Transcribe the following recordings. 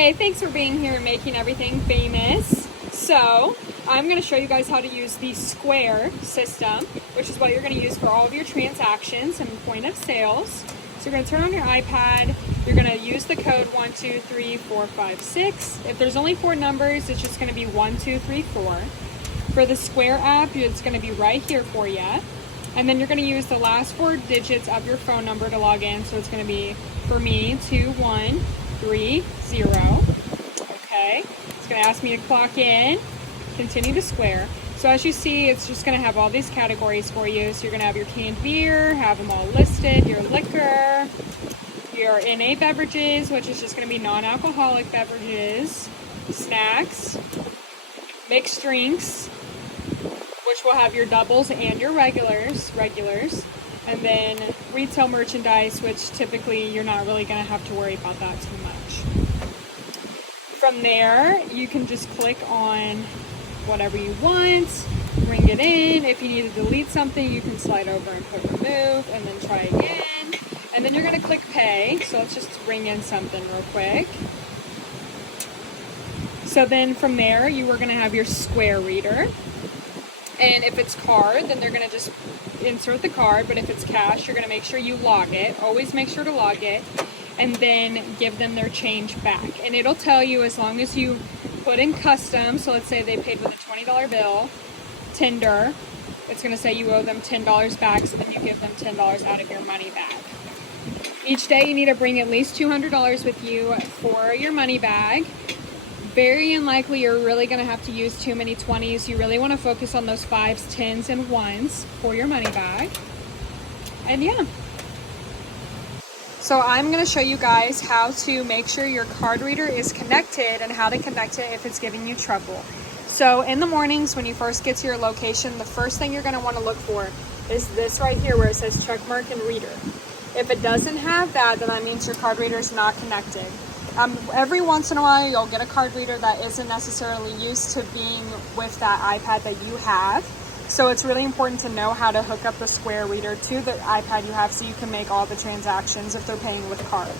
Hey, thanks for being here and making everything famous. So, I'm going to show you guys how to use the Square system, which is what you're going to use for all of your transactions and point of sales. So you're going to turn on your iPad, you're going to use the code 123456. If there's only 4 numbers, it's just going to be 1234. For the Square app, it's going to be right here for you. And then you're going to use the last 4 digits of your phone number to log in. So it's going to be, for me, 2130. Okay, it's going to ask me to clock in, continue to Square. So as you see, it's just going to have all these categories for you. So you're going to have your canned beer, have them all listed, your liquor, your NA beverages, which is just going to be non-alcoholic beverages, snacks, mixed drinks, which will have your doubles and your regulars, and then retail merchandise, which typically you're not really going to have to worry about that too much. From there, you can just click on whatever you want, bring it in. If you need to delete something, you can slide over and put remove, and then try again. And then you're going to click pay. So let's just bring in something real quick. So then from there, you are going to have your Square reader. And if it's card, then they're going to just insert the card. But if it's cash, you're going to make sure you log it. Always make sure to log it. And then give them their change back. And it'll tell you, as long as you put in custom, so let's say they paid with a $20 bill, tender, it's going to say you owe them $10 back, so then you give them $10 out of your money back. Each day you need to bring at least $200 with you for your money bag. Very unlikely you're really going to have to use too many 20s. You really want to focus on those 5s, 10s, and 1s for your money bag. And yeah. So I'm going to show you guys how to make sure your card reader is connected and how to connect it if it's giving you trouble. So in the mornings when you first get to your location, the first thing you're going to want to look for is this right here where it says check mark and reader. If it doesn't have that, then that means your card reader is not connected. Every once in a while you'll get a card reader that isn't necessarily used to being with that iPad that you have. So it's really important to know how to hook up the Square reader to the iPad you have so you can make all the transactions if they're paying with card.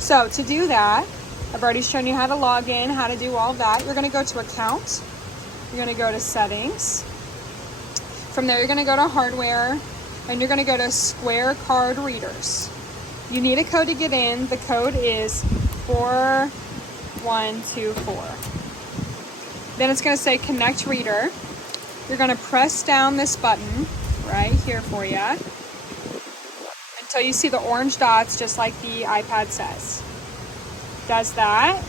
So to do that, I've already shown you how to log in, how to do all that. You're going to go to account. You're going to go to settings. From there, you're going to go to hardware, and you're going to go to Square card readers. You need a code to get in. The code is 4124. Then it's going to say connect reader. You're going to press down this button right here for you until you see the orange dots just like the iPad says. Does that.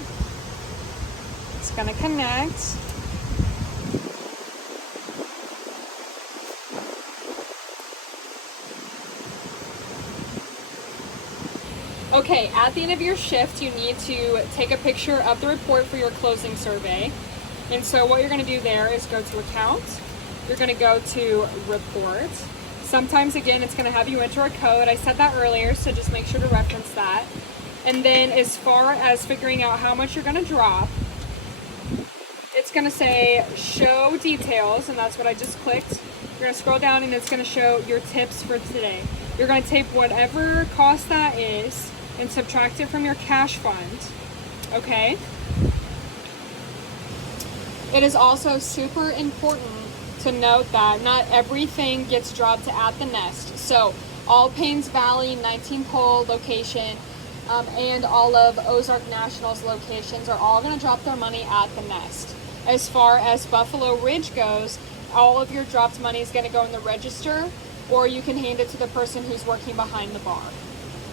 It's going to connect. Okay, at the end of your shift, you need to take a picture of the report for your closing survey. And so what you're going to do there is go to account. You're going to go to report. Sometimes, again, it's going to have you enter a code. I said that earlier, so just make sure to reference that. And then as far as figuring out how much you're going to drop, it's going to say show details, and that's what I just clicked. You're going to scroll down, and it's going to show your tips for today. You're going to take whatever cost that is and subtract it from your cash fund, okay? It is also super important to note that not everything gets dropped at the Nest. So all Paynes Valley, 19 Pole location, and all of Ozark National's locations are all going to drop their money at the Nest. As far as Buffalo Ridge goes, all of your dropped money is going to go in the register, or you can hand it to the person who's working behind the bar.